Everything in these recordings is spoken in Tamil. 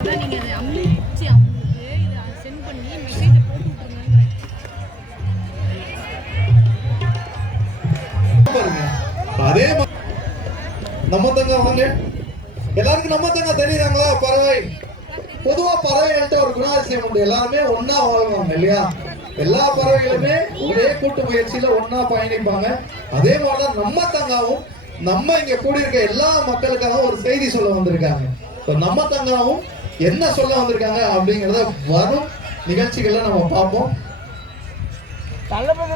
அதே நம்ம தங்க வாங்க எல்லாருக்கும் நம்ம தங்க தெரியுறாங்களா? பறவை பொதுவா பறவைகள்ட்ட ஒரு குணாதிசயம் உண்டு, எல்லாருமே ஒன்னா வாழ்வாங்க இல்லையா? எல்லா பறவைகளுமே ஒரே கூட்டு முயற்சியில ஒன்னா பயணிப்பாங்க. அதே மாதிரிதான் நம்ம தங்காவும் நம்ம இங்க கூடியிருக்க எல்லா மக்களுக்காக ஒரு செய்தி சொல்ல வந்திருக்காங்க. நம்ம தங்காவும் என்ன சொல்ல வந்திருக்காங்க அப்படிங்கறத வரும் நிகழ்ச்சிகள்ல நம்ம பார்ப்போம்.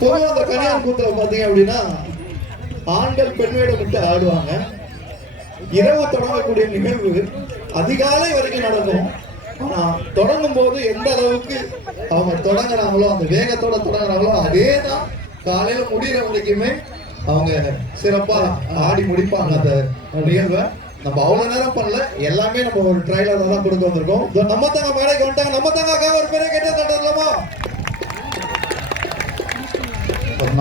பொதுவாக அந்த கல்யாண கூத்துல பாத்தீங்க அப்படின்னா ஆண்கள் பெண் வேடமிட்டு ஆடுவாங்க. இரவு தொடங்கக்கூடிய நிகழ்வு அதிகாலை வரைக்கும் நடக்கும். ஆனா தொடங்கும் போது எந்த அளவுக்கு அவங்க தொடங்குறாங்களோ, அந்த வேகத்தோட தொடங்குறாங்களோ, அதேதான் காலையில முடிகிற வரைக்குமே அவங்க சிறப்பா ஆடி முடிப்பாங்க அந்த நிகழ்வை. நம்ம அவ்வளவு நேரம் பண்ணல, எல்லாமே நம்ம ஒரு ட்ரைலர் தான் கொடுக்க வந்திருக்கோம். நம்ம தாங்க மேடைக்கு வந்துட்டாங்க. நம்ம தாங்க ஒரு பெரிய கேட்ட தட்டலாமா?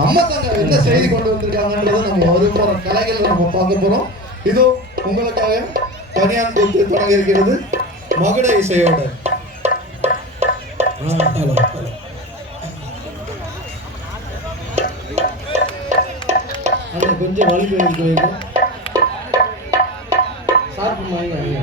நம்ம தாங்க என்ன செய்தி கொண்டு வந்திருக்காங்கன்றத நம்ம வரும்போற கலைகள் நம்ம பார்க்க போறோம். இதோ உங்களுக்காக கனியான் கூத்து தொடங்க இருக்கிறது மகுட இசையோட. கொஞ்சம் வலிக்கு வைக்க வைக்கும் சாப்பிட்டு மாதிரி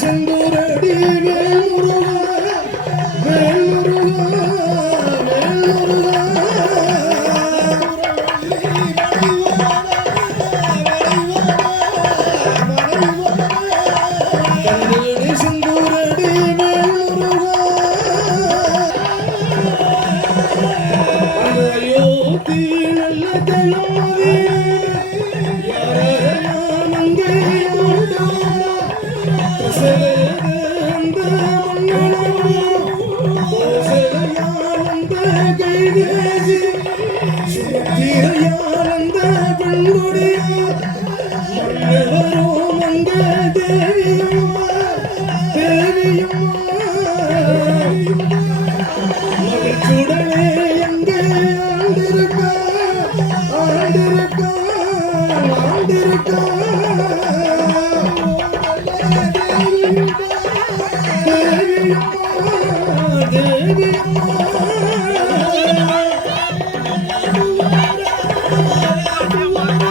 செந்தூரடி வேல் முருகா வேல் முருகா வேல் முருகா